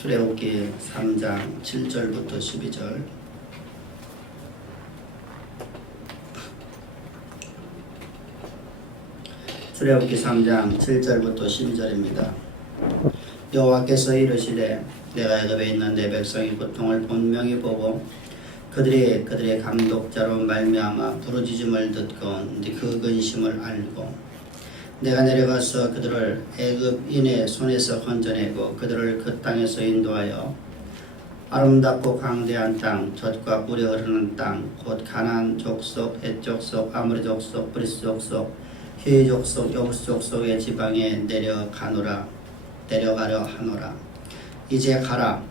출애굽기 3장 7절부터 12절. 출애굽기 3장 7절부터 12절입니다. 여호와께서 이르시되 내가 애굽에 있는 내 백성의 고통을 분명히 보고 그들의 감독자로 말미암아 부르짖음을 듣고 그 근심을 알고 내가 내려가서 그들을 애굽인의 손에서 건져내고 그들을 그 땅에서 인도하여 아름답고 광대한 땅, 젖과 꿀이 흐르는 땅, 곧 가나안 족속, 헷 족속, 아모리 족속, 브리스 족속, 히위 족속, 여부스 족속의 지방에 데려가려 하노라. 이제 가라.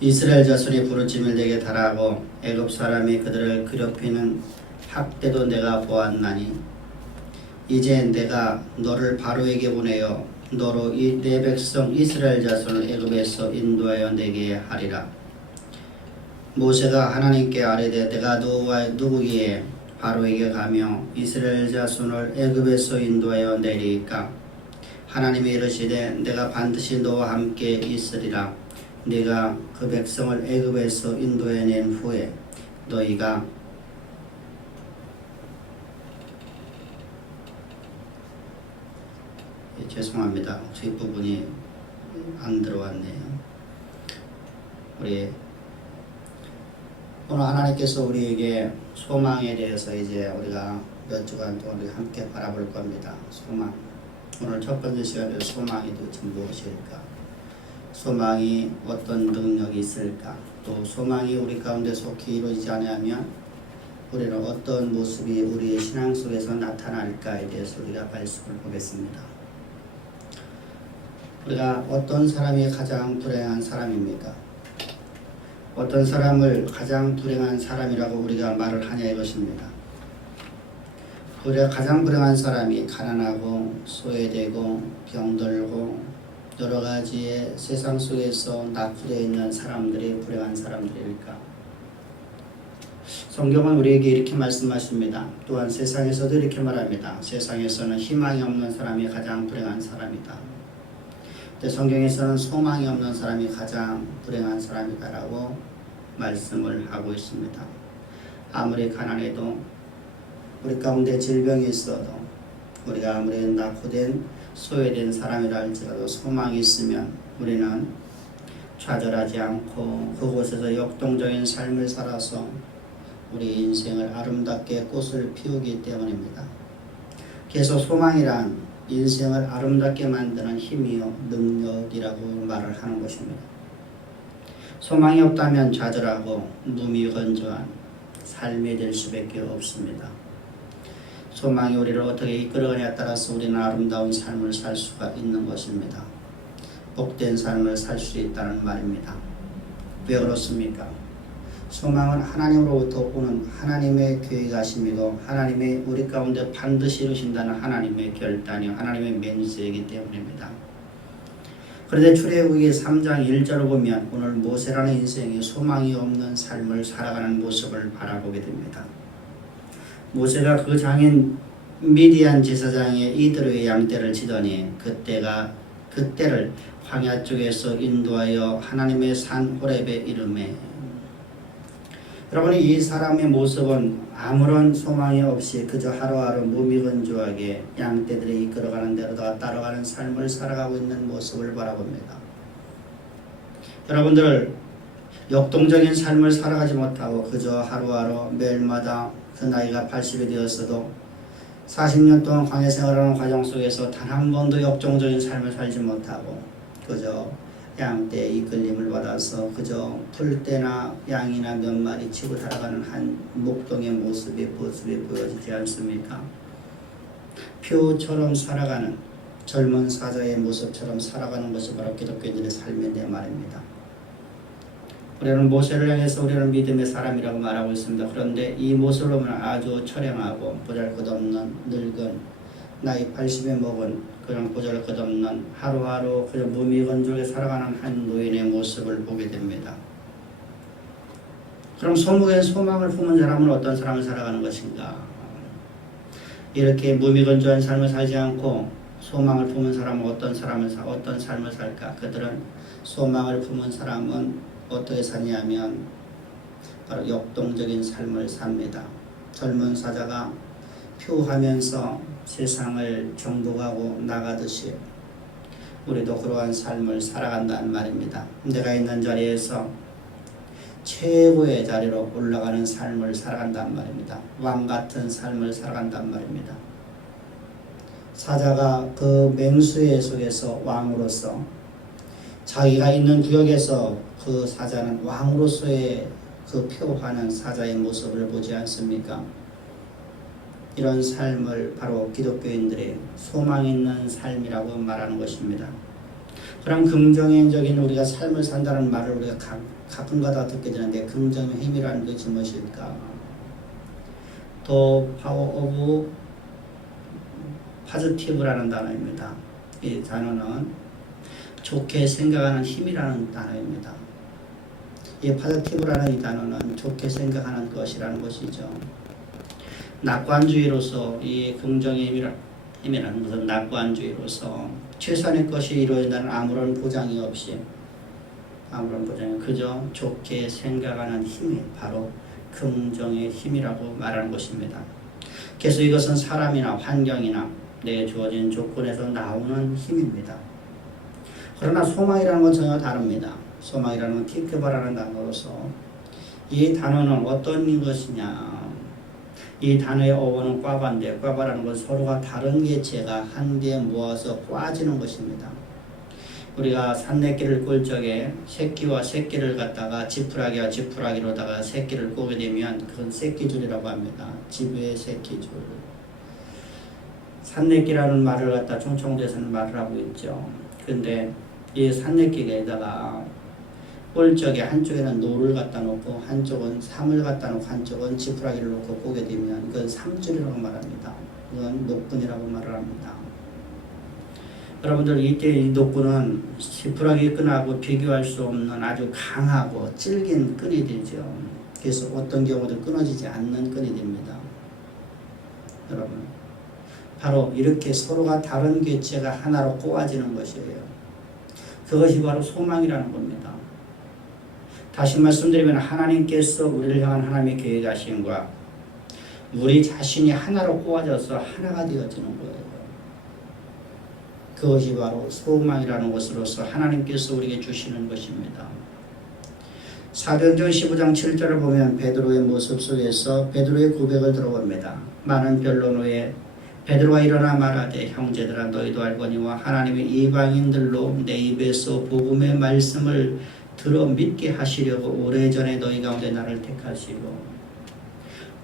이스라엘 자손이 부르짖음을 내게 달하고 애굽 사람이 그들을 괴롭히는 학대도 내가 보았나니 이제 내가 너를 바로에게 보내어 너로 내 백성 이스라엘 자손을 애굽에서 인도하여 내게 하리라. 모세가 하나님께 아뢰되 내가 누구기에 바로에게 가며 이스라엘 자손을 애굽에서 인도하여 내리까? 하나님이 이르시되 내가 반드시 너와 함께 있으리라. 네가 그 백성을 애굽에서 인도해낸 후에 너희가 죄송합니다. 뒷부분이 안 들어왔네요. 우리 오늘 하나님께서 우리에게 소망에 대해서 이제 우리가 몇 주간 동안 우리 함께 바라볼 겁니다. 소망. 오늘 첫 번째 시간에 소망이 도대체 무엇일까? 소망이 어떤 능력이 있을까? 또 소망이 우리 가운데 속히 이루어지지 않으면 우리는 어떤 모습이 우리의 신앙 속에서 나타날까에 대해서 우리가 말씀을 보겠습니다. 우리가 어떤 사람이 가장 불행한 사람입니까? 어떤 사람을 가장 불행한 사람이라고 우리가 말을 하냐 이것입니다. 우리가 가장 불행한 사람이 가난하고 소외되고 병들고 여러 가지의 세상 속에서 낙후되어 있는 사람들이 불행한 사람들일까? 성경은 우리에게 이렇게 말씀하십니다. 또한 세상에서도 이렇게 말합니다. 세상에서는 희망이 없는 사람이 가장 불행한 사람이다. 성경에서는 소망이 없는 사람이 가장 불행한 사람이다라고 말씀을 하고 있습니다. 아무리 가난해도 우리 가운데 질병이 있어도 우리가 아무리 낙후된 소외된 사람이라 할지라도 소망이 있으면 우리는 좌절하지 않고 그곳에서 역동적인 삶을 살아서 우리 인생을 아름답게 꽃을 피우기 때문입니다. 그래서 소망이란 인생을 아름답게 만드는 힘이요 능력이라고 말을 하는 것입니다. 소망이 없다면 좌절하고 무미건조한 삶이 될 수밖에 없습니다. 소망이 우리를 어떻게 이끌어가냐에 따라서 우리는 아름다운 삶을 살 수가 있는 것입니다. 복된 삶을 살 수 있다는 말입니다. 왜 그렇습니까? 소망은 하나님으로부터 오는 하나님의 계획하심이고 하나님의 우리 가운데 반드시 이루신다는 하나님의 결단이요 하나님의 맹세이기 때문입니다. 그런데 출애굽기 3장 1절을 보면 오늘 모세라는 인생이 소망이 없는 삶을 살아가는 모습을 바라보게 됩니다. 모세가 그 장인 미디안 제사장의 이드로의 양떼를 치더니 그때를 광야 쪽에서 인도하여 하나님의 산 호렙에 이르매. 여러분 이 사람의 모습은 아무런 소망이 없이 그저 하루하루 무미건조하게 양떼들이 이끌어가는 대로 따라가는 삶을 살아가고 있는 모습을 바라봅니다. 여러분들 역동적인 삶을 살아가지 못하고 그저 하루하루 매일마다 그 나이가 80이 되었어도 40년 동안 광야 생활하는 과정 속에서 단 한 번도 역동적인 삶을 살지 못하고 그저 양떼의 이끌림을 받아서 그저 풀떼나 양이나 몇 마리 치고 살아가는 한 목동의 모습이 보여지지 않습니까? 표처럼 살아가는 젊은 사자의 모습처럼 살아가는 것이 바로 기독교인들의 삶인데 말입니다. 우리는 모세를 향해서 우리는 믿음의 사람이라고 말하고 있습니다. 그런데 이 모습을 보면 아주 처량하고 보잘것없는 늙은 나이 80에 먹은 그런 보잘것없는 하루하루 그냥 무미건조하게 살아가는 한 노인의 모습을 보게 됩니다. 그럼 소망의 소망을 품은 사람은 어떤 사람을 살아가는 것인가? 이렇게 무미건조한 삶을 살지 않고 소망을 품은 사람은 어떤 삶을 살까? 그들은 소망을 품은 사람은 어떻게 사냐면 바로 역동적인 삶을 삽니다. 젊은 사자가 표하면서 세상을 정복하고 나가듯이 우리도 그러한 삶을 살아간다는 말입니다. 내가 있는 자리에서 최고의 자리로 올라가는 삶을 살아간단 말입니다. 왕 같은 삶을 살아간단 말입니다. 사자가 그 맹수의 속에서 왕으로서 자기가 있는 구역에서 그 사자는 왕으로서의 그 표하는 사자의 모습을 보지 않습니까? 이런 삶을 바로 기독교인들의 소망 있는 삶이라고 말하는 것입니다. 그럼 긍정적인 우리가 삶을 산다는 말을 우리가 가끔가다 듣게 되는데 긍정의 힘이라는 것이 무엇일까? The power of positive라는 단어입니다. 이 단어는 좋게 생각하는 힘이라는 단어입니다. 이 positive라는 이 단어는 좋게 생각하는 것이라는 것이죠. 낙관주의로서 이 긍정의 힘이라는 것은 낙관주의로서 최선의 것이 이루어진다는 아무런 보장이 없이 그저 좋게 생각하는 힘이 바로 긍정의 힘이라고 말하는 것입니다. 그래서 이것은 사람이나 환경이나 내게 주어진 조건에서 나오는 힘입니다. 그러나 소망이라는 건 전혀 다릅니다. 소망이라는 건 티크바라는 단어로서 이 단어는 어떤 것이냐? 이 단어의 어원은 꽈바인데 꽈바라는 건 서로가 다른 개체가 한데 모아서 꽈지는 것입니다. 우리가 산내끼를 꼴 적에 새끼와 새끼를 갖다가 지푸라기와 지푸라기로다가 새끼를 꼬게 되면 그건 새끼줄이라고 합니다. 지부의 새끼줄. 산내끼라는 말을 갖다 충청도에서는 말을 하고 있죠. 근데 이 산내끼에다가 꼴 적에 한쪽에는 노를 갖다 놓고 한쪽은 삼을 갖다 놓고 한쪽은 지푸라기를 놓고 꼬게 되면 그건 삼줄이라고 말합니다. 그건 녹근이라고 말을 합니다. 여러분들 이때 이 녹근은 지푸라기 끈하고 비교할 수 없는 아주 강하고 질긴 끈이 되죠. 그래서 어떤 경우도 끊어지지 않는 끈이 됩니다. 여러분 바로 이렇게 서로가 다른 개체가 하나로 꼬아지는 것이에요. 그것이 바로 소망이라는 겁니다. 다시 말씀드리면 하나님께서 우리를 향한 하나님의 계획하심과 우리 자신이 하나로 꼬아져서 하나가 되어지는 거예요. 그것이 바로 소망이라는 것으로서 하나님께서 우리에게 주시는 것입니다. 사도행전 15장 7절을 보면 베드로의 모습 속에서 베드로의 고백을 들어봅니다. 많은 변론 후에 베드로가 일어나 말하되 형제들아 너희도 알거니와 하나님의 이방인들로 내 입에서 복음의 말씀을 들어 믿게 하시려고 오래전에 너희 가운데 나를 택하시고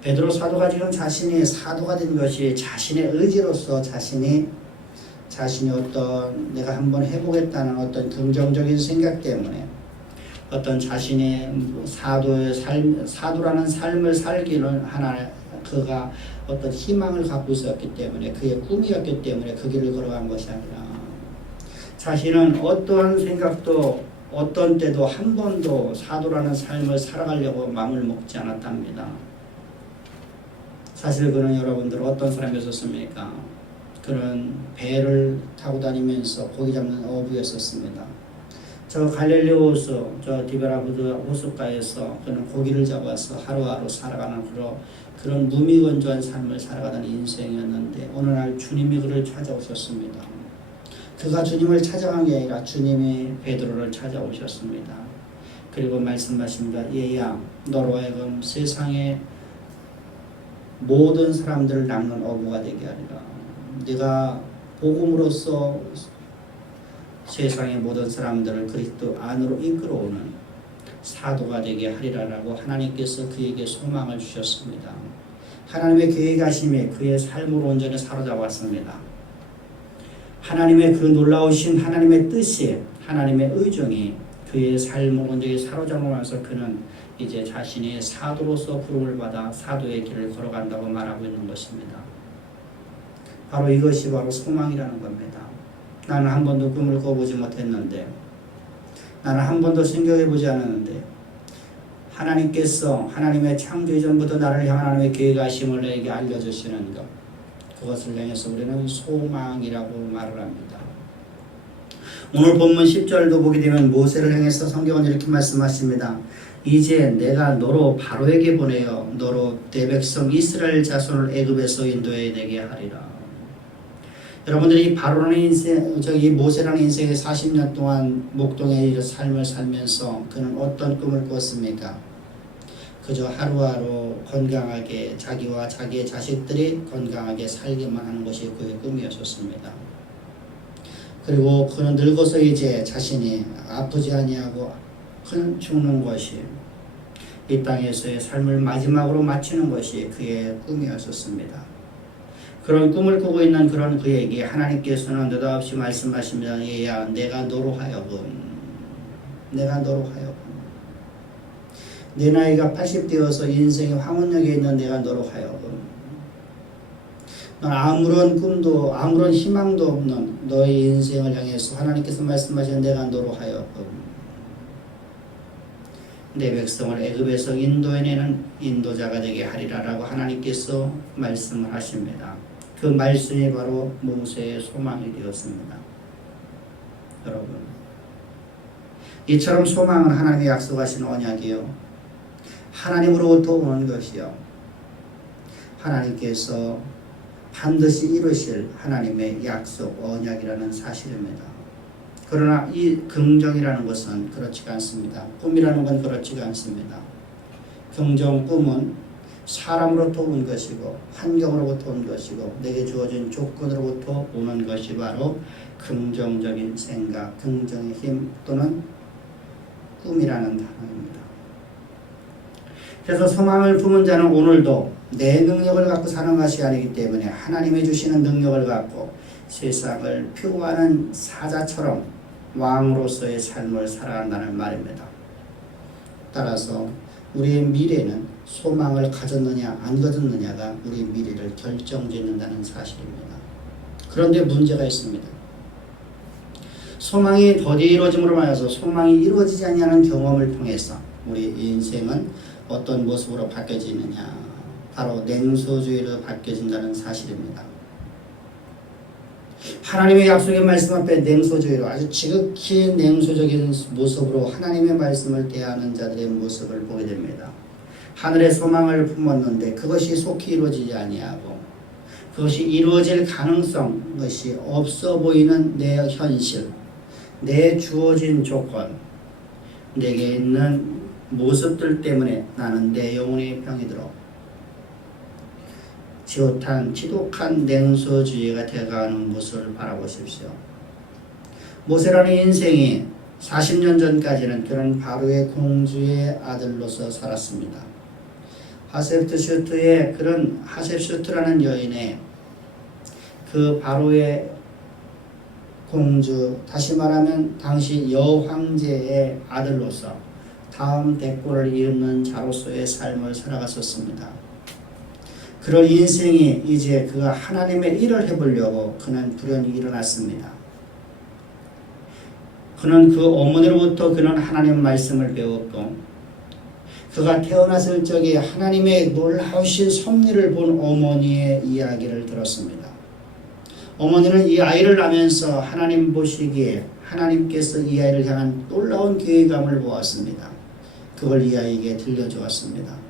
베드로 사도가 지금 자신이 사도가 된 것이 자신의 의지로서 자신이 어떤 내가 한번 해보겠다는 어떤 긍정적인 생각 때문에 어떤 자신의 사도라는 삶을 살기는 하나 그가 어떤 희망을 갖고 있었기 때문에 그의 꿈이었기 때문에 그 길을 걸어간 것이 아니라 자신은 어떠한 생각도 어떤 때도 한 번도 사도라는 삶을 살아가려고 마음을 먹지 않았답니다. 사실 그는 여러분들 어떤 사람이었습니까? 그는 배를 타고 다니면서 고기 잡는 어부였었습니다. 저 갈릴리 호수, 저 디베라부드 호숫가에서 그는 고기를 잡아서 하루하루 살아가는 그런 무미건조한 삶을 살아가던 인생이었는데 어느 날 주님이 그를 찾아오셨습니다. 그가 주님을 찾아간 게 아니라 주님이 베드로를 찾아오셨습니다. 그리고 말씀하십니다. 얘야 너로 하여금 세상의 모든 사람들을 낚는 어부가 되게 하리라. 네가 복음으로써 세상의 모든 사람들을 그리스도 안으로 이끌어오는 사도가 되게 하리라라고 하나님께서 그에게 소망을 주셨습니다. 하나님의 계획하심에 그의 삶을 온전히 사로잡았습니다. 하나님의 그 놀라우신 하나님의 뜻이 하나님의 의정이 그의 삶을 온전히 사로잡으면서 그는 이제 자신이 사도로서 부름을 받아 사도의 길을 걸어간다고 말하고 있는 것입니다. 바로 이것이 바로 소망이라는 겁니다. 나는 한 번도 꿈을 꿔보지 못했는데 나는 한 번도 생각해보지 않았는데 하나님께서 하나님의 창조 이전부터 나를 향한 하나님의 계획하심을 내게 알려주시는 것 그것을 향해서 우리는 소망이라고 말을 합니다. 오늘 본문 10절도 보게 되면 모세를 향해서 성경은 이렇게 말씀하십니다. 이제 내가 너로 바로에게 보내어 너로 내 백성 이스라엘 자손을 애굽에서 인도해 내게 하리라. 여러분들이 이 바로라는 인생, 이 모세라는 인생의 40년 동안 목동의 삶을 살면서 그는 어떤 꿈을 꿨습니까? 그저 하루하루 건강하게 자기와 자기의 자식들이 건강하게 살기만 하는 것이 그의 꿈이었습니다. 그리고 그는 늙어서 이제 자신이 아프지 아니하고 그는 죽는 것이 이 땅에서의 삶을 마지막으로 마치는 것이 그의 꿈이었습니다. 그런 꿈을 꾸고 있는 그런 그에게 하나님께서는 느닷없이 말씀하십니다. 얘야, 내가 너로 하여금 내 나이가 80 되어서 인생의 황혼역에 있는 내가 너로 하여금 넌 아무런 꿈도 아무런 희망도 없는 너의 인생을 향해서 하나님께서 말씀하신 내가 너로 하여금 내 백성을 애굽에서 인도해내는 인도자가 되게 하리라라고 하나님께서 말씀을 하십니다. 그 말씀이 바로 모세의 소망이 되었습니다. 여러분, 이처럼 소망은 하나님이 약속하신 언약이요, 하나님으로부터 오는 것이요, 하나님께서 반드시 이루실 하나님의 약속 언약이라는 사실입니다. 그러나 이 긍정이라는 것은 그렇지가 않습니다. 꿈이라는 건 그렇지가 않습니다. 긍정, 꿈은 사람으로부터 온 것이고 환경으로부터 온 것이고 내게 주어진 조건으로부터 오는 것이 바로 긍정적인 생각, 긍정의 힘 또는 꿈이라는 단어입니다. 그래서 소망을 품은 자는 오늘도 내 능력을 갖고 사는 것이 아니기 때문에 하나님이 주시는 능력을 갖고 세상을 표하는 사자처럼 왕으로서의 삶을 살아간다는 말입니다. 따라서 우리의 미래는 소망을 가졌느냐 안 가졌느냐가 우리 미래를 결정짓는다는 사실입니다. 그런데 문제가 있습니다. 소망이 더디 이루어짐으로 말해서 소망이 이루어지지 않는 경험을 통해서 우리 인생은 어떤 모습으로 바뀌어지느냐, 바로 냉소주의로 바뀌어진다는 사실입니다. 하나님의 약속의 말씀 앞에 냉소주의로 아주 지극히 냉소적인 모습으로 하나님의 말씀을 대하는 자들의 모습을 보게 됩니다. 하늘의 소망을 품었는데 그것이 속히 이루어지지 아니하고 그것이 이루어질 가능성, 것이 없어 보이는 내 현실, 내 주어진 조건, 내게 있는 모습들 때문에 나는 내 영혼의 병이 들어 지독한 냉소주의가 되어가는 모습을 바라보십시오. 모세라는 인생이 40년 전까지는 그런 바로의 공주의 아들로서 살았습니다. 하셉슈트라는 여인의 그 바로의 공주, 다시 말하면 당시 여황제의 아들로서 다음 대꼴을 이으는 자로서의 삶을 살아갔었습니다. 그런 인생이 이제 그가 하나님의 일을 해보려고 그는 불현이 일어났습니다. 그는 그 어머니로부터 그는 하나님 말씀을 배웠고 그가 태어났을 적에 하나님의 놀라우신 섭리를 본 어머니의 이야기를 들었습니다. 어머니는 이 아이를 낳으면서 하나님 보시기에 하나님께서 이 아이를 향한 놀라운 계획감을 보았습니다. 그걸 이 아이에게 들려주었습니다.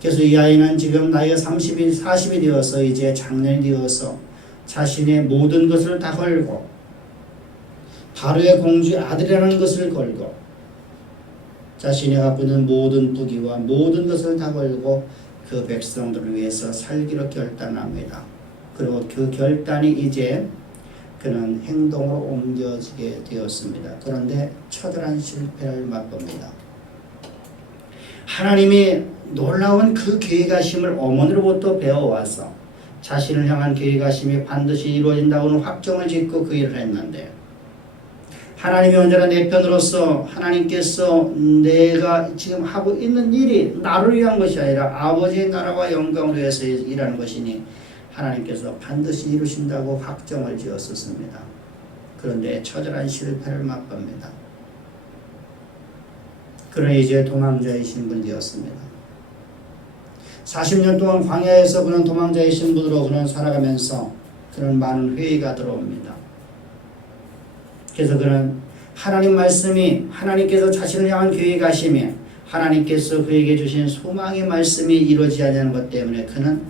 그래서 이 아이는 지금 나이가 40이 되어서 이제 장년이 되어서 자신의 모든 것을 다 걸고 바로의 공주의 아들이라는 것을 걸고 자신이 갖고 있는 모든 부귀와 모든 것을 다 걸고 그 백성들을 위해서 살기로 결단합니다. 그리고 그 결단이 이제 그는 행동으로 옮겨지게 되었습니다. 그런데 처절한 실패를 맛봅니다. 하나님이 놀라운 그 계획하심을 어머니로부터 배워와서 자신을 향한 계획하심이 반드시 이루어진다고는 확정을 짓고 그 일을 했는데 하나님이 언제나 내 편으로서 하나님께서 내가 지금 하고 있는 일이 나를 위한 것이 아니라 아버지의 나라와 영광을 위해서 일하는 것이니 하나님께서 반드시 이루신다고 확정을 지었었습니다. 그런데 처절한 실패를 맛봅니다. 그는 이제 도망자의 신분이 되었습니다. 40년 동안 광야에서 그는 도망자의 신분으로 그는 살아가면서 그는 많은 회의가 들어옵니다. 그래서 그는 하나님 말씀이 하나님께서 자신을 향한 계획하시며 하나님께서 그에게 주신 소망의 말씀이 이루어지지 않는 것 때문에 그는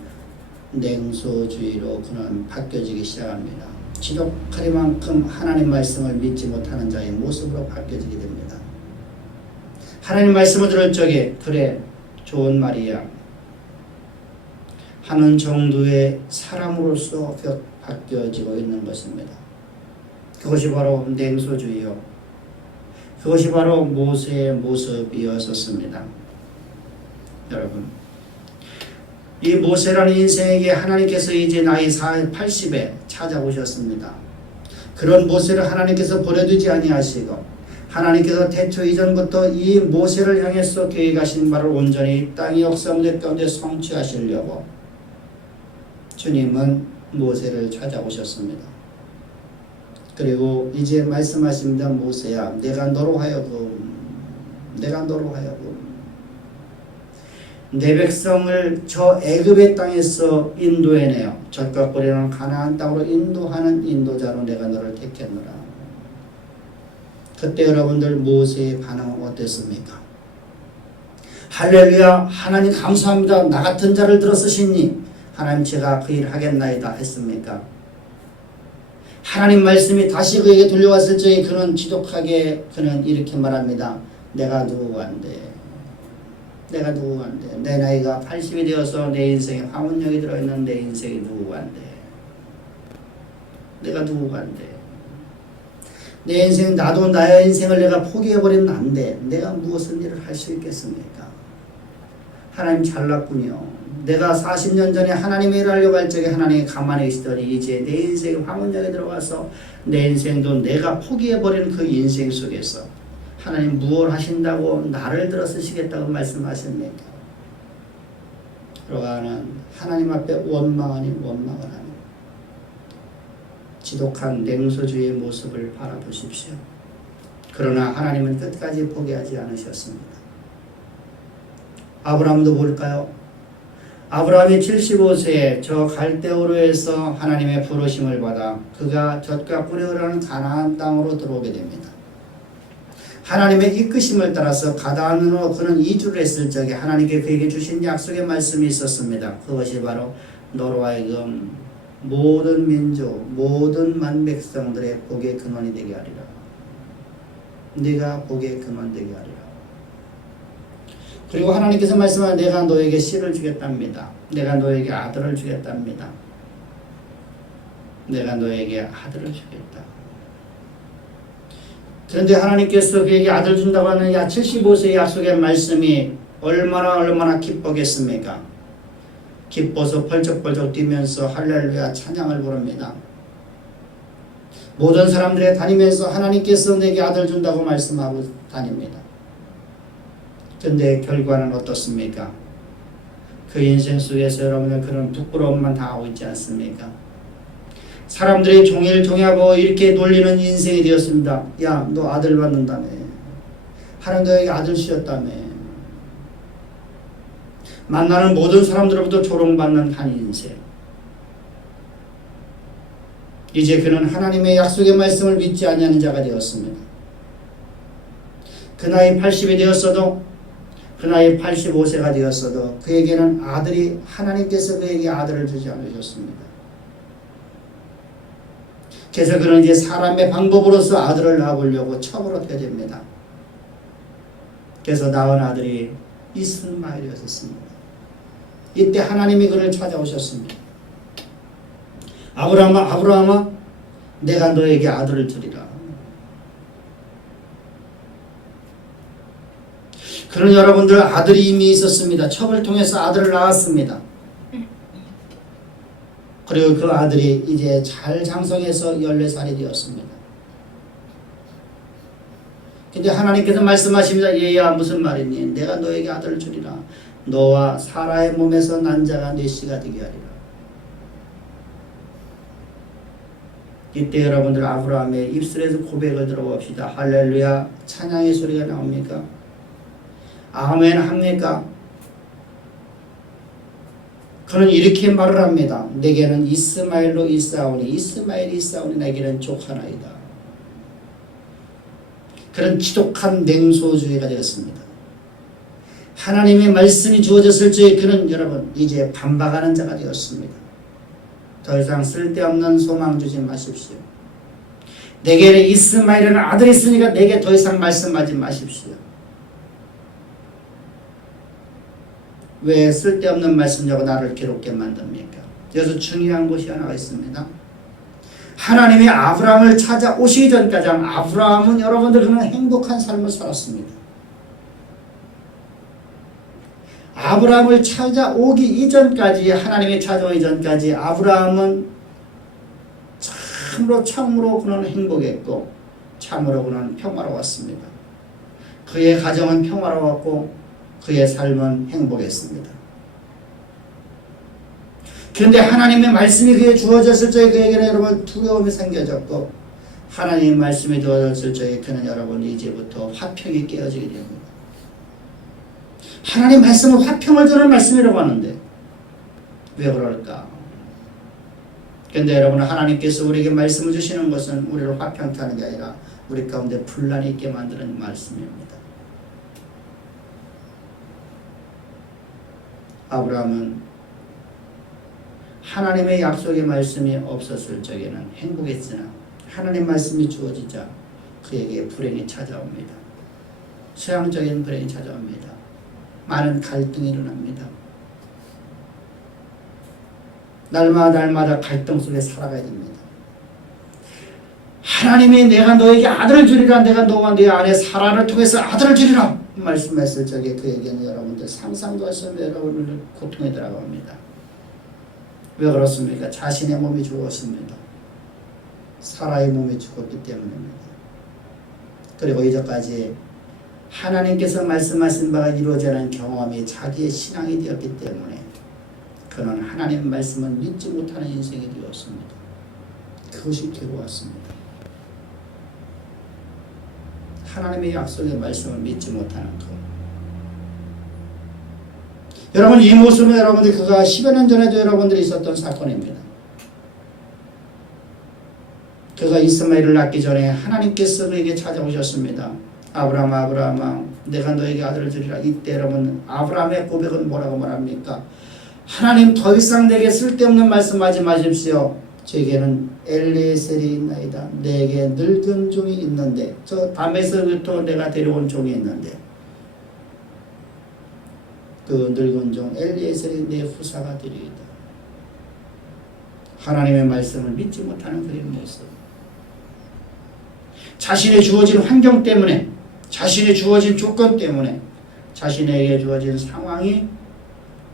냉소주의로 그는 바뀌어지기 시작합니다. 지독하리만큼 하나님 말씀을 믿지 못하는 자의 모습으로 바뀌어지게 됩니다. 하나님 말씀을 들을 적에 그래 좋은 말이야 하는 정도의 사람으로서 바뀌어지고 있는 것입니다. 그것이 바로 냉소주의요. 그것이 바로 모세의 모습이었었습니다. 여러분, 이 모세라는 인생에게 하나님께서 이제 나이 80에 찾아오셨습니다. 그런 모세를 하나님께서 버려두지 아니하시고 하나님께서 태초 이전부터 이 모세를 향해서 계획하신 바를 온전히 이 땅의 역사 무대 가운데 성취하시려고 주님은 모세를 찾아오셨습니다. 그리고 이제 말씀하십니다. 모세야, 내가 너로 하여금 내 백성을 저 애굽의 땅에서 인도해내어 젖과 꿀이 가나안 땅으로 인도하는 인도자로 내가 너를 택했노라. 그때 여러분들 모세의 반응은 어땠습니까? 할렐루야, 하나님 감사합니다. 나 같은 자를 들어 쓰시니 하나님 제가 그 일 하겠나이다 했습니까? 하나님 말씀이 다시 그에게 돌려왔을 적에 그는 지독하게 그는 이렇게 말합니다. 내가 누구간데 내 나이가 80이 되어서 내 인생에 황혼역이 들어있는 내 인생이 누구간데 내가 누구간데 내 인생 나도 나의 인생을 내가 포기해버린 난데 내가 무엇을 일을 할 수 있겠습니까? 하나님 잘났군요. 내가 40년 전에 하나님의 일을 하려고 할 적에 하나님이 가만히 계시더니 이제 내 인생이 황혼역에 들어가서 내 인생도 내가 포기해버린 그 인생 속에서 하나님 무엇을 하신다고 나를 들어 쓰시겠다고 말씀하십니까? 그러가는 하나님 앞에 원망을 하는 지독한 냉소주의의 모습을 바라보십시오. 그러나 하나님은 끝까지 포기하지 않으셨습니다. 아브라함도 볼까요? 아브라함이 75세에 저 갈대오르에서 하나님의 부르심을 받아 그가 젖과 꿀이 흐르는 가나안 땅으로 들어오게 됩니다. 하나님의 이끄심을 따라서 가나안으로 그는 이주를 했을 적에 하나님께 그에게 주신 약속의 말씀이 있었습니다. 그것이 바로 너로 하여금 모든 민족, 모든 만백성들의 복의 근원이 되게 하리라. 네가 복의 근원 되게 하리라. 그리고 하나님께서 말씀하신 내가 너에게 씨를 주겠답니다. 내가 너에게 아들을 주겠답니다. 내가 너에게 아들을 주겠다. 그런데 하나님께서 그에게 아들 준다고 하는 75세의 약속의 말씀이 얼마나 기쁘겠습니까? 기뻐서 벌쩍벌쩍 뛰면서 할렐루야 찬양을 부릅니다. 모든 사람들이 다니면서 하나님께서 내게 아들 준다고 말씀하고 다닙니다. 그런데 결과는 어떻습니까? 그 인생 속에서 여러분은 그런 부끄러움만 당하고 있지 않습니까? 사람들이 종일 종하고 이렇게 놀리는 인생이 되었습니다. 야, 너 아들 받는다며. 하나님 너에게 아들 주셨다며. 만나는 모든 사람들로부터 조롱받는 한 인생. 이제 그는 하나님의 약속의 말씀을 믿지 않는 자가 되었습니다. 그 나이 80이 되었어도 그 나이 85세가 되었어도 그에게는 아들이 하나님께서 그에게 아들을 주지 않으셨습니다. 그래서 그는 이제 사람의 방법으로서 아들을 낳으려고 첩을 얻게 됩니다. 그래서 낳은 아들이 이스마엘이었습니다. 이때 하나님이 그를 찾아오셨습니다. 아브라함아 내가 너에게 아들을 주리라. 그런 여러분들 아들이 이미 있었습니다. 첩을 통해서 아들을 낳았습니다. 그리고 그 아들이 이제 잘 장성해서 14살이 되었습니다. 근데 하나님께서 말씀하십니다. 얘야 무슨 말이니? 내가 너에게 아들을 주리라. 너와 사라의 몸에서 난 자가 네 씨가 되게 하리라. 이때 여러분들 아브라함의 입술에서 고백을 들어봅시다. 할렐루야 찬양의 소리가 나옵니까? 아멘 합니까? 그는 이렇게 말을 합니다. 내게는 이스마엘로 있사오니 이스마엘이 있사오니 내게는 족 하나이다. 그런 지독한 냉소주의가 되었습니다. 하나님의 말씀이 주어졌을 적에 그는 여러분 이제 반박하는 자가 되었습니다. 더 이상 쓸데없는 소망 주지 마십시오. 내게는 이스마엘이라는 아들이 있으니까 내게 더 이상 말씀하지 마십시오. 왜 쓸데없는 말씀이라고 나를 괴롭게 만듭니까? 여기서 중요한 것이 하나가 있습니다. 하나님이 아브라함을 찾아오시기 전까지 아브라함은 여러분들 그는 행복한 삶을 살았습니다. 아브라함을 찾아오기 이전까지 하나님이 찾아오기 전까지 아브라함은 참으로 그는 행복했고 참으로 그는 평화로웠습니다. 그의 가정은 평화로웠고 그의 삶은 행복했습니다. 그런데 하나님의 말씀이 그에게 주어졌을 적에 그에게는 여러분 두려움이 생겨졌고 하나님의 말씀이 주어졌을 적에 그는 여러분 이제부터 화평이 깨어지게 됩니다. 하나님 말씀은 화평을 주는 말씀이라고 하는데 왜 그럴까? 그런데 여러분 하나님께서 우리에게 말씀을 주시는 것은 우리를 화평케 하는 게 아니라 우리 가운데 분란이 있게 만드는 말씀입니다. 아브라함은 하나님의 약속의 말씀이 없었을 적에는 행복했으나 하나님 말씀이 주어지자 그에게 불행이 찾아옵니다. 서양적인 불행이 찾아옵니다. 많은 갈등이 일어납니다. 날마다 갈등 속에 살아가야 됩니다. 하나님이 내가 너에게 아들을 주리라 내가 너와 네 아내 사라를 통해서 아들을 주리라 말씀했을 적에 그에게는 여러분들 상상도 할 수 없는 여러분들 고통에 들어갑니다. 왜 그렇습니까? 자신의 몸이 죽었습니다. 사라의 몸이 죽었기 때문입니다. 그리고 이제까지 하나님께서 말씀하신 바가 이루어지는 경험이 자기의 신앙이 되었기 때문에 그는 하나님의 말씀을 믿지 못하는 인생이 되었습니다. 그것이 괴로웠습니다. 하나님의 약속의 말씀을 믿지 못하는 것. 여러분 이 모습은 여러분들 그가 10여 년 전에도 여러분들이 있었던 사건입니다. 그가 이스마엘을 낳기 전에 하나님께서 그에게 찾아오셨습니다. 아브라함아 내가 너에게 아들을 주리라. 이때 여러분 아브라함의 고백은 뭐라고 말합니까? 하나님 더 이상 내게 쓸데없는 말씀하지 마십시오. 제게는 엘리에셀이 있나이다. 내게 늙은 종이 있는데 저 담에서부터 내가 데려온 종이 있는데 그 늙은 종 엘리에셀이 내 후사가 되리이다. 하나님의 말씀을 믿지 못하는 그의 모습. 자신의 주어진 환경 때문에 자신의 주어진 조건 때문에 자신에게 주어진 상황이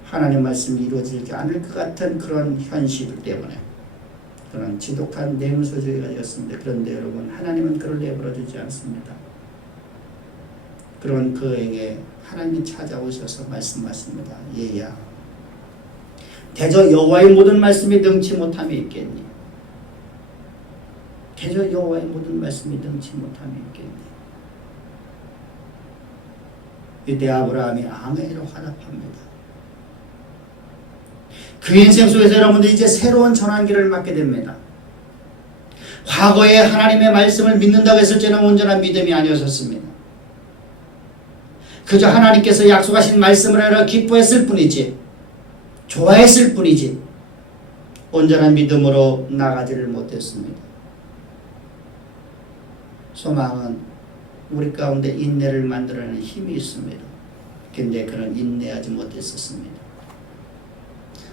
하나님 말씀이 이루어지지 않을 것 같은 그런 현실 때문에 그런 지독한 냉소주의가 되었습니다. 그런데 여러분 하나님은 그를 내버려 두지 않습니다. 그런 그에게 하나님이 찾아오셔서 말씀하십니다. 얘야 대저 여호와의 모든 말씀이 능치 못함이 있겠니? 대저 여호와의 모든 말씀이 능치 못함이 있겠니? 이때 아브라함이 아멘이라고 화답합니다. 그 인생 속에서 여러분들이 이제 새로운 전환기를 맞게 됩니다. 과거에 하나님의 말씀을 믿는다고 했을 때는 온전한 믿음이 아니었습니다. 그저 하나님께서 약속하신 말씀을 알아 기뻐했을 뿐이지 좋아했을 뿐이지 온전한 믿음으로 나가지를 못했습니다. 소망은 우리 가운데 인내를 만들어내는 힘이 있습니다. 근데 그는 인내하지 못했었습니다.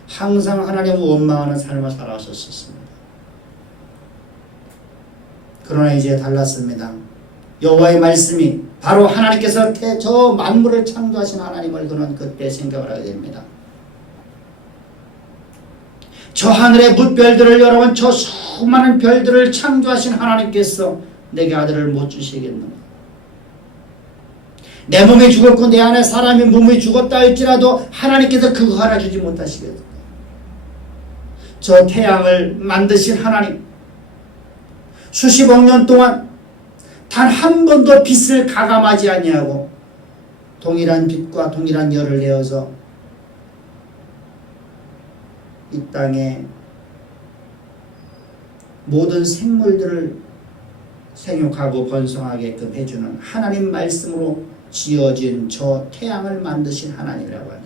항상 하나님을 원망하는 삶을 살아왔었습니다. 그러나 이제 달랐습니다. 여호와의 말씀이 바로 하나님께서 저 만물을 창조하신 하나님을 그는 그때 생각을 하게 됩니다. 저 하늘의 뭇별들을 여러분 저 수많은 별들을 창조하신 하나님께서 내게 아들을 못 주시겠는가? 내 몸이 죽었고 내 안에 사람이 몸이 죽었다 할지라도 하나님께서 그거 하나 주지 못하시겠다. 저 태양을 만드신 하나님 수십억 년 동안 단 한 번도 빛을 가감하지 아니하고 동일한 빛과 동일한 열을 내어서 이 땅에 모든 생물들을 생육하고 번성하게끔 해주는 하나님 말씀으로 지어진 저 태양을 만드신 하나님이라고 하며,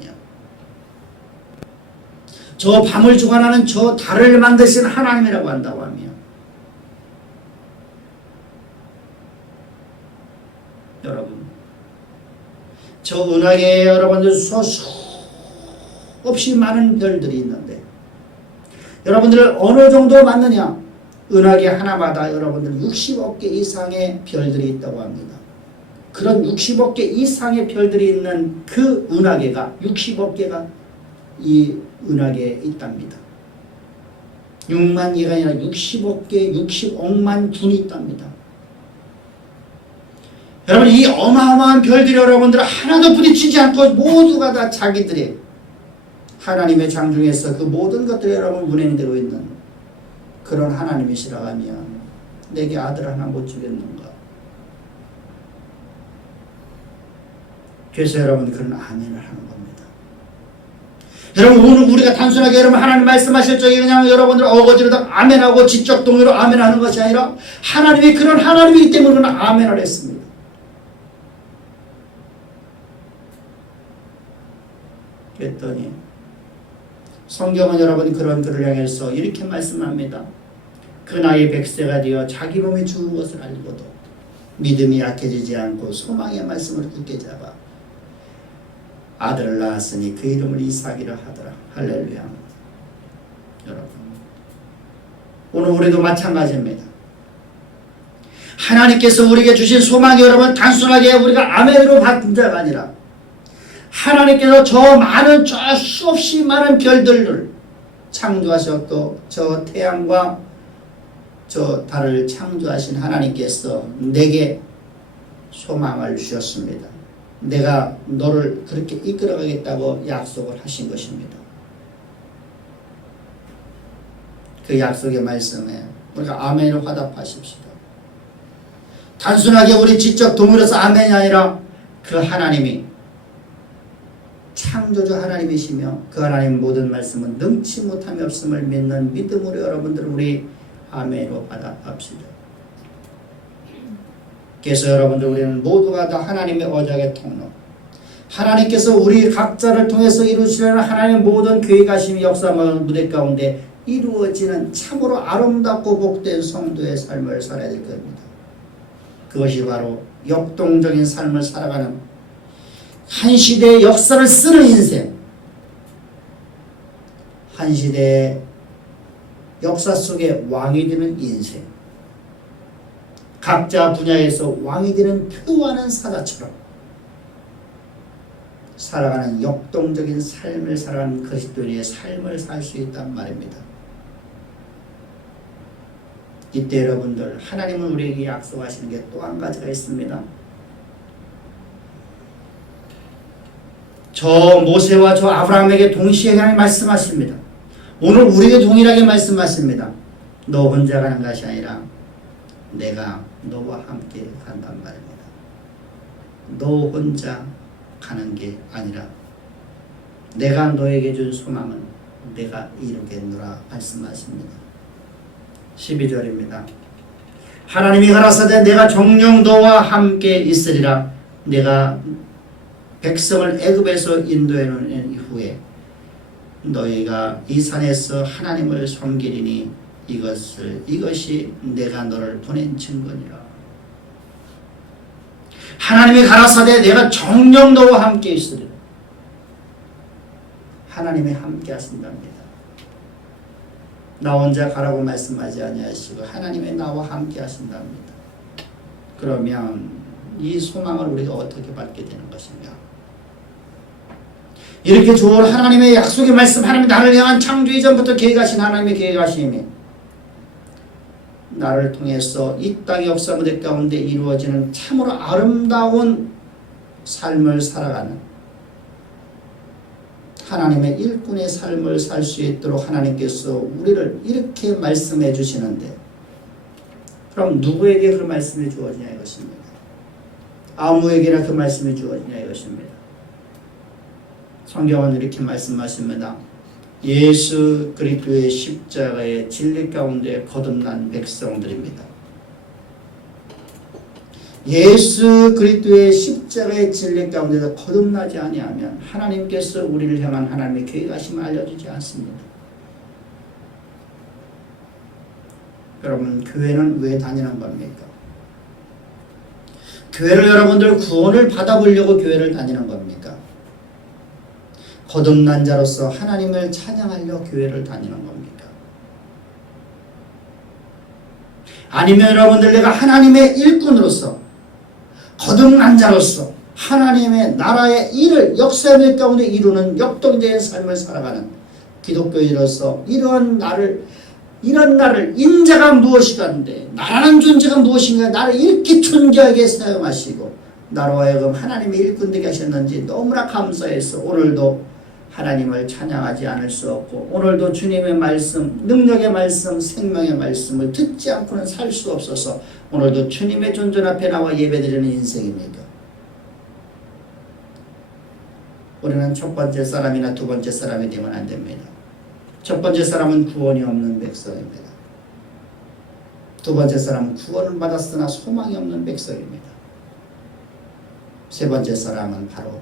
저 밤을 주관하는 저 달을 만드신 하나님이라고 한다고 하며, 여러분, 저 은하계에 여러분들 수없이 많은 별들이 있는데 여러분들 어느 정도 맞느냐? 은하계 하나마다 여러분들 60억 개 이상의 별들이 있다고 합니다. 그런 60억 개 이상의 별들이 있는 그 은하계가 60억 개가 이 은하계에 있답니다. 6만 개가 아니라 60억 개, 60억만 군이 있답니다. 여러분, 이 어마어마한 별들이 여러분들 하나도 부딪히지 않고 모두가 다 자기들의 하나님의 장중에서 그 모든 것들이 여러분 운행되고 있는 그런 하나님이시라고 하면 내게 아들 하나 못 주겠는가? 그래서 여러분 그런 아멘을 하는 겁니다. 여러분, 오늘 우리가 단순하게 여러분 하나님 말씀하실 적에 그냥 여러분들 어거지로 다 아멘하고 지적 동의로 아멘하는 것이 아니라 하나님이 그런 하나님이기 때문에 그런 아멘을 했습니다. 그랬더니 성경은 여러분 그런 그를 향해서 이렇게 말씀합니다. 그 나이 100세가 되어 자기 몸이 죽은 것을 알고도 믿음이 약해지지 않고 소망의 말씀을 굳게 잡아 아들을 낳았으니 그 이름을 이삭이라 하더라. 할렐루야. 여러분, 오늘 우리도 마찬가지입니다. 하나님께서 우리에게 주신 소망이 여러분 단순하게 우리가 아멘으로 받은 자가 아니라 하나님께서 저 많은 저 수없이 많은 별들을 창조하셨고 저 태양과 저 달을 창조하신 하나님께서 내게 소망을 주셨습니다. 내가 너를 그렇게 이끌어가겠다고 약속을 하신 것입니다. 그 약속의 말씀에 우리가 아멘을 화답하십시다. 단순하게 우리 지적 동의로서 아멘이 아니라 그 하나님이 창조주 하나님이시며 그 하나님 모든 말씀은 능치 못함이 없음을 믿는 믿음으로 여러분들 우리 아멘으로 받아갑시다. 그래서 여러분들 우리는 모두가 다 하나님의 언약의 통로, 하나님께서 우리 각자를 통해서 이루시려는 하나님의 모든 계획하심이 역사 무대 가운데 이루어지는 참으로 아름답고 복된 성도의 삶을 살아야 될 겁니다. 그것이 바로 역동적인 삶을 살아가는 한 시대의 역사를 쓰는 인생, 한 시대의 역사 속에 왕이 되는 인생, 각자 분야에서 왕이 되는 표하는 사자처럼 살아가는 역동적인 삶을 살아가는 그리스도인의 삶을 살 수 있단 말입니다. 이때 여러분들 하나님은 우리에게 약속하시는 게 또 한 가지가 있습니다. 저 모세와 저 아브라함에게 동시에 하나님 말씀하십니다. 오늘 우리에게 동일하게 말씀하십니다. 너 혼자 가는 것이 아니라 내가 너와 함께 간단 말입니다. 너 혼자 가는 게 아니라 내가 너에게 준 소망은 내가 이루겠노라 말씀하십니다. 12절입니다. 하나님이 가라사대 내가 정녕 너와 함께 있으리라. 내가 백성을 애굽에서 인도해 놓은 이후에 너희가 이 산에서 하나님을 섬기리니 이것이 내가 너를 보낸 증거니라. 하나님이 가라사대 내가 정녕 너와 함께 있으리라. 하나님이 함께 하신답니다. 나 혼자 가라고 말씀하지 아니하시고 하나님이 나와 함께 하신답니다. 그러면 이 소망을 우리가 어떻게 받게 되는 것인가? 이렇게 좋은 하나님의 약속의 말씀, 하나님 나를 향한 창조 이전부터 계획하신 하나님의 계획하심이 나를 통해서 이 땅의 역사 무대 가운데 이루어지는 참으로 아름다운 삶을 살아가는 하나님의 일꾼의 삶을 살 수 있도록 하나님께서 우리를 이렇게 말씀해 주시는데, 그럼 누구에게 그 말씀이 주어지냐 이것입니다. 아무에게나 그 말씀이 주어지냐 이것입니다. 성경은 이렇게 말씀하십니다. 예수 그리스도의 십자가의 진리 가운데 거듭난 백성들입니다. 예수 그리스도의 십자가의 진리 가운데서 거듭나지 아니하면 하나님께서 우리를 향한 하나님의 계획하심을 알려주지 않습니다. 여러분, 교회는 왜 다니는 겁니까? 교회를 여러분들 구원을 받아보려고 교회를 다니는 겁니까? 거듭난 자로서 하나님을 찬양하려 교회를 다니는 겁니까? 아니면 여러분들 내가 하나님의 일꾼으로서 거듭난 자로서 하나님의 나라의 일을 역사의 가운데 이루는 역동적인 삶을 살아가는 기독교인으로서 이런 나를 인자가 무엇이간데 나라는 존재가 무엇인가 나를 이렇게 존귀하게 사용하시고 나로 하여금 하나님의 일꾼 되게 하셨는지 너무나 감사해서 오늘도 하나님을 찬양하지 않을 수 없고 오늘도 주님의 말씀, 능력의 말씀, 생명의 말씀을 듣지 않고는 살 수 없어서 오늘도 주님의 존전 앞에 나와 예배드리는 인생입니까? 우리는 첫 번째 사람이나 두 번째 사람이 되면 안 됩니다. 첫 번째 사람은 구원이 없는 백성입니다. 두 번째 사람은 구원을 받았으나 소망이 없는 백성입니다. 세 번째 사람은 바로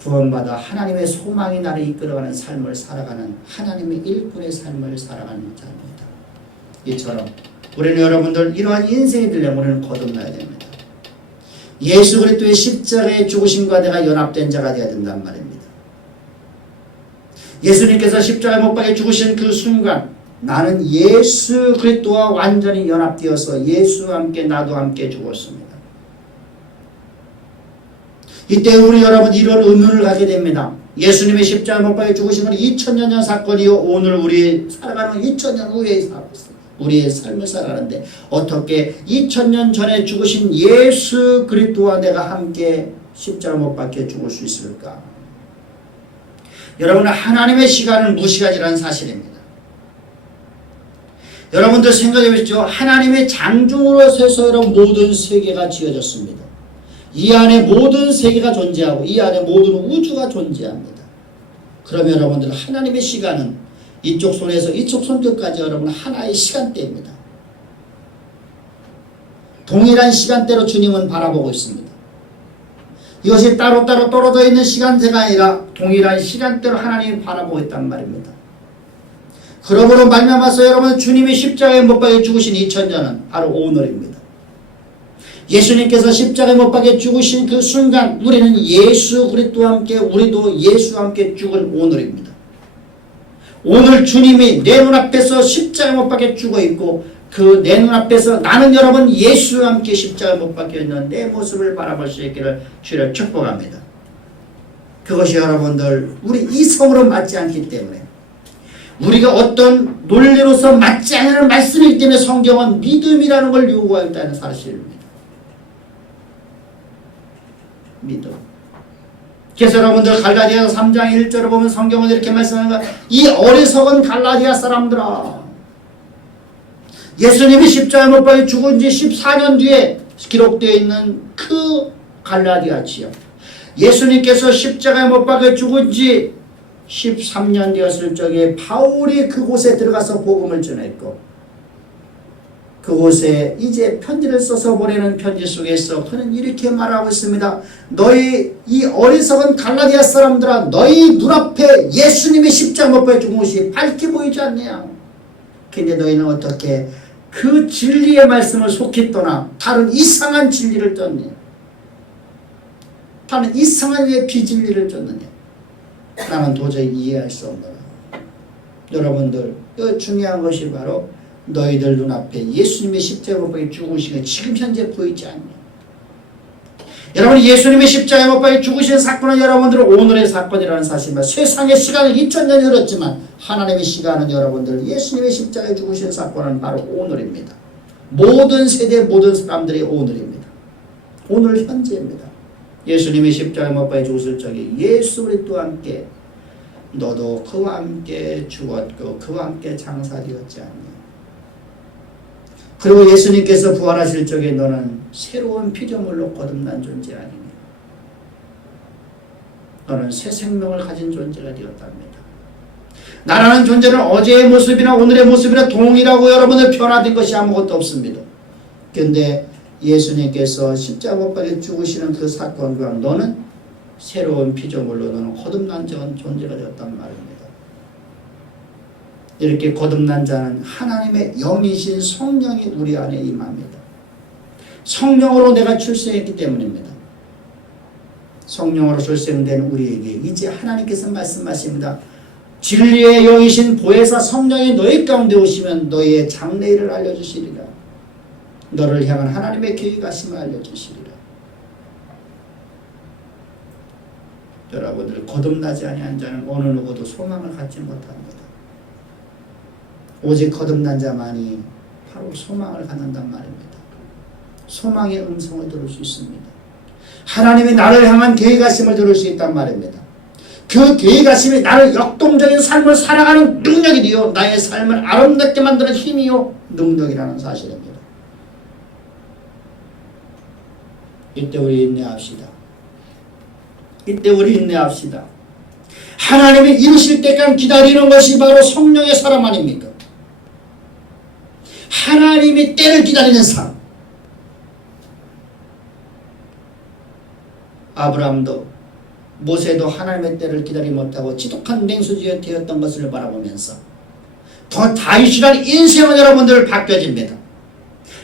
구원받아 하나님의 소망이 나를 이끌어가는 삶을 살아가는 하나님의 일꾼의 삶을 살아가는 자입니다. 이처럼 우리는 여러분들 이러한 인생이 되려면 우리는 거듭나야 됩니다. 예수 그리스도의 십자가의 죽으심과 내가 연합된 자가 되어야 된단 말입니다. 예수님께서 십자가에 못 박혀 죽으신 그 순간 나는 예수 그리스도와 완전히 연합되어서 예수와 함께 나도 함께 죽었습니다. 이때 우리 여러분 이런 의문을 갖게 됩니다. 예수님의 십자가 못 박혀 죽으신 건 2000년 전 사건이요. 오늘 우리 살아가는 2000년 후에 우리의 삶을 살아가는데 어떻게 2000년 전에 죽으신 예수 그리스도와 내가 함께 십자가 못 박혀 죽을 수 있을까? 여러분은 하나님의 시간은 무시간이라는 사실입니다. 여러분들 생각해 보십시오. 하나님의 장중으로 서서 여러분 모든 세계가 지어졌습니다. 이 안에 모든 세계가 존재하고 이 안에 모든 우주가 존재합니다. 그러면 여러분들 하나님의 시간은 이쪽 손에서 이쪽 손끝까지 여러분 하나의 시간대입니다. 동일한 시간대로 주님은 바라보고 있습니다. 이것이 따로따로 떨어져 있는 시간대가 아니라 동일한 시간대로 하나님이 바라보고 있단 말입니다. 그러므로 말미암아서 여러분 주님이 십자가에 못 박혀 죽으신 2000년은 바로 오늘입니다. 예수님께서 십자가에 못 박혀 죽으신 그 순간 우리는 예수 그리스도와 함께 우리도 예수와 함께 죽은 오늘입니다. 오늘 주님이 내 눈앞에서 십자가에 못 박혀 죽어 있고 그 내 눈앞에서 나는 여러분 예수와 함께 십자가에 못 박혀 있는 내 모습을 바라볼 수 있기를 주를 축복합니다. 그것이 여러분들 우리 이성으로 맞지 않기 때문에 우리가 어떤 논리로서 맞지 않는 말씀이기 때문에 성경은 믿음이라는 걸 요구하였다는 사실입니다. 믿음. 그래서 여러분들 갈라디아서 3장 1절을 보면 성경은 이렇게 말씀하는 거야. 이 어리석은 갈라디아 사람들아. 예수님이 십자가에 못 박혀 죽은 지 14년 뒤에 기록되어 있는 그 갈라디아 지역. 예수님께서 십자가에 못 박혀 죽은 지 13년 되었을 적에 바울이 그곳에 들어가서 복음을 전했고 그곳에 이제 편지를 써서 보내는 편지 속에서 그는 이렇게 말하고 있습니다. 너희 이 어리석은 갈라디아 사람들아 너희 눈앞에 예수님의 십자가 못 박혀 죽은 것이 밝게 보이지 않느냐. 근데 너희는 어떻게 그 진리의 말씀을 속히 떠나 다른 이상한 진리를 쫓느냐. 다른 이상한 왜 비진리를 쫓느냐. 나는 도저히 이해할 수 없노라. 여러분들 중요한 것이 바로 너희들 눈앞에 예수님의 십자가 못 박혀 죽으신 게 지금 현재 보이지 않냐. 여러분 예수님의 십자가에 못 박혀 죽으신 사건은 여러분들은 오늘의 사건이라는 사실입니다. 세상의 시간은 2000년이 흘렀지만 하나님의 시간은 여러분들 예수님의 십자가에 죽으신 사건은 바로 오늘입니다. 모든 세대 모든 사람들이 오늘입니다. 오늘 현재입니다. 예수님의 십자가에 못 박혀 죽으실 적에 예수 그리스도와 함께 너도 그와 함께 죽었고 그와 함께 장사되었지 않냐. 그리고 예수님께서 부활하실 적에 너는 새로운 피조물로 거듭난 존재 아니냐. 너는 새 생명을 가진 존재가 되었답니다. 나라는 존재는 어제의 모습이나 오늘의 모습이나 동일하고 여러분들 변화된 것이 아무것도 없습니다. 그런데 예수님께서 십자가 못 박혀 죽으시는 그 사건과 너는 새로운 피조물로 너는 거듭난 존재가 되었단 말입니다. 이렇게 거듭난 자는 하나님의 영이신 성령이 우리 안에 임합니다. 성령으로 내가 출생했기 때문입니다. 성령으로 출생된 우리에게 이제 하나님께서 말씀하십니다. 진리의 영이신 보혜사 성령이 너희 가운데 오시면 너희의 장래일을 알려주시리라. 너를 향한 하나님의 계획하심을 알려주시리라. 여러분들 거듭나지 아니한 자는 어느 누구도 소망을 갖지 못합니다. 오직 거듭난 자만이 바로 소망을 갖는단 말입니다. 소망의 음성을 들을 수 있습니다. 하나님이 나를 향한 계획하심을 들을 수 있단 말입니다. 그 계획하심이 나를 역동적인 삶을 살아가는 능력이 되어 나의 삶을 아름답게 만드는 힘이요 능력이라는 사실입니다. 이때 우리 인내합시다. 이때 우리 인내합시다. 하나님이 이루실 때까지 기다리는 것이 바로 성령의 사람 아닙니까? 하나님이 때를 기다리는 삶. 아브라함도 모세도 하나님의 때를 기다리지 못하고 지독한 냉수지에 되었던 것을 바라보면서 더 다윗이라는 인생은 여러분들 바뀌어집니다.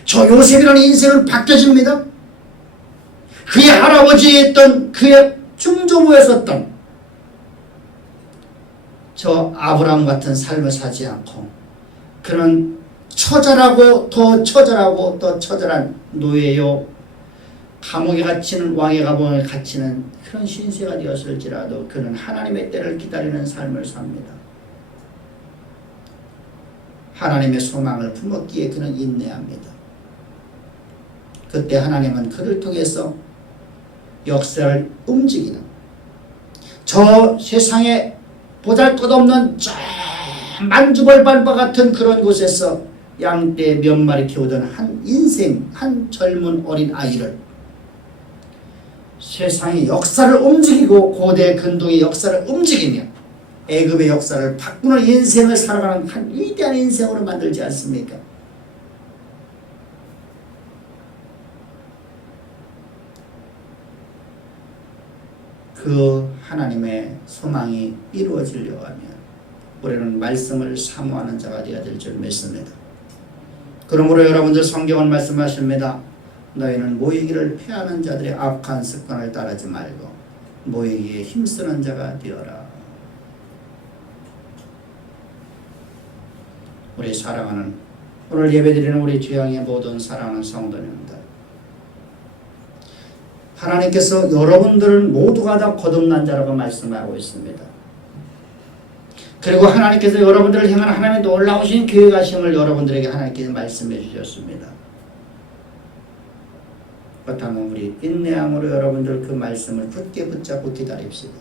저 요셉이라는 인생은 바뀌어집니다. 그의 할아버지였던 그의 중조부였었던 저 아브라함 같은 삶을 사지 않고 그는 처절하고 더 처절하고 더 처절한 노예요 감옥에 갇히는 왕의 감옥에 갇히는 그런 신세가 되었을지라도 그는 하나님의 때를 기다리는 삶을 삽니다. 하나님의 소망을 품었기에 그는 인내합니다. 그때 하나님은 그를 통해서 역사를 움직이는 저 세상에 보잘것없는 저 만주벌반과 같은 그런 곳에서 양떼 몇 마리 키우던 한 인생, 한 젊은 어린 아이를 세상의 역사를 움직이고 고대 근동의 역사를 움직이며 애굽의 역사를 바꾸는 인생을 살아가는 한 위대한 인생으로 만들지 않습니까? 그 하나님의 소망이 이루어지려고 하면 우리는 말씀을 사모하는 자가 되어야 될 줄 믿습니다. 그러므로 여러분들 성경은 말씀하십니다. 너희는 모이기를 패하는 자들의 악한 습관을 따르지 말고 모이기에 힘쓰는 자가 되어라. 우리 사랑하는 오늘 예배드리는 우리 주양의 모든 사랑하는 성도님들, 하나님께서 여러분들은 모두가 다 거듭난 자라고 말씀하고 있습니다. 그리고 하나님께서 여러분들을 향한 하나님의 놀라우신 계획하심을 여러분들에게 하나님께서 말씀해 주셨습니다. 그렇다면 우리 인내함으로 여러분들 그 말씀을 굳게 붙잡고 기다립시다.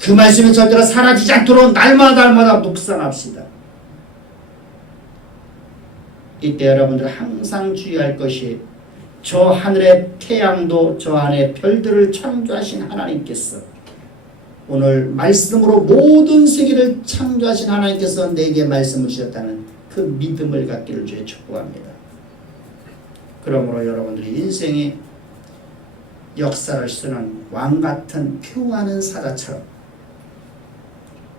그 말씀이 절대로 사라지지 않도록 날마다 묵상합시다. 이때 여러분들 항상 주의할 것이 저 하늘의 태양도 저 안에 별들을 창조하신 하나님께서 오늘 말씀으로 모든 세계를 창조하신 하나님께서 내게 말씀을 주셨다는 그 믿음을 갖기를 주의 축복합니다. 그러므로 여러분들의 인생이 역사를 쓰는 왕같은 표하는 사자처럼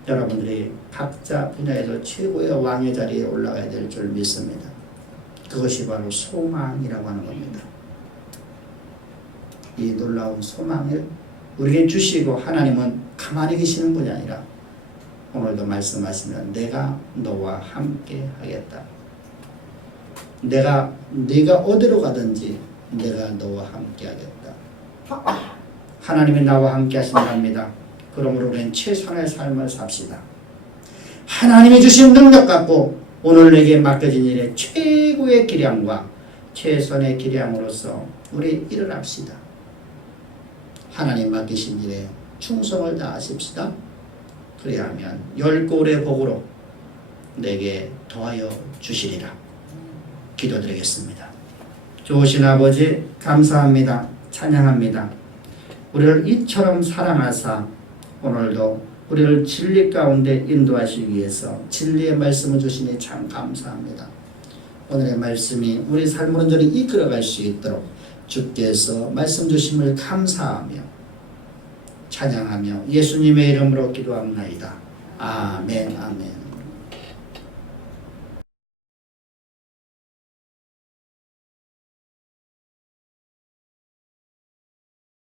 여러분들이 각자 분야에서 최고의 왕의 자리에 올라가야 될 줄 믿습니다. 그것이 바로 소망이라고 하는 겁니다. 이 놀라운 소망을 우리에게 주시고 하나님은 가만히 계시는 분이 아니라 오늘도 말씀하시면 내가 너와 함께 하겠다. 네가 어디로 가든지 내가 너와 함께 하겠다. 하나님이 나와 함께 하신답니다. 그러므로 우리는 최선의 삶을 삽시다. 하나님이 주신 능력 갖고 오늘 내게 맡겨진 일에 최고의 기량과 최선의 기량으로서 우리 일어납시다. 하나님 맡기신 일에 충성을 다하십시다. 그래야하면 열골의 복으로 내게 더하여 주시리라. 기도드리겠습니다. 좋으신 아버지 감사합니다. 찬양합니다. 우리를 이처럼 사랑하사 오늘도 우리를 진리 가운데 인도하시기 위해서 진리의 말씀을 주시니 참 감사합니다. 오늘의 말씀이 우리 삶을 온전히 이끌어갈 수 있도록 주께서 말씀 주심을 감사하며 찬양하며 예수님의 이름으로 기도합나이다. 아멘 아멘.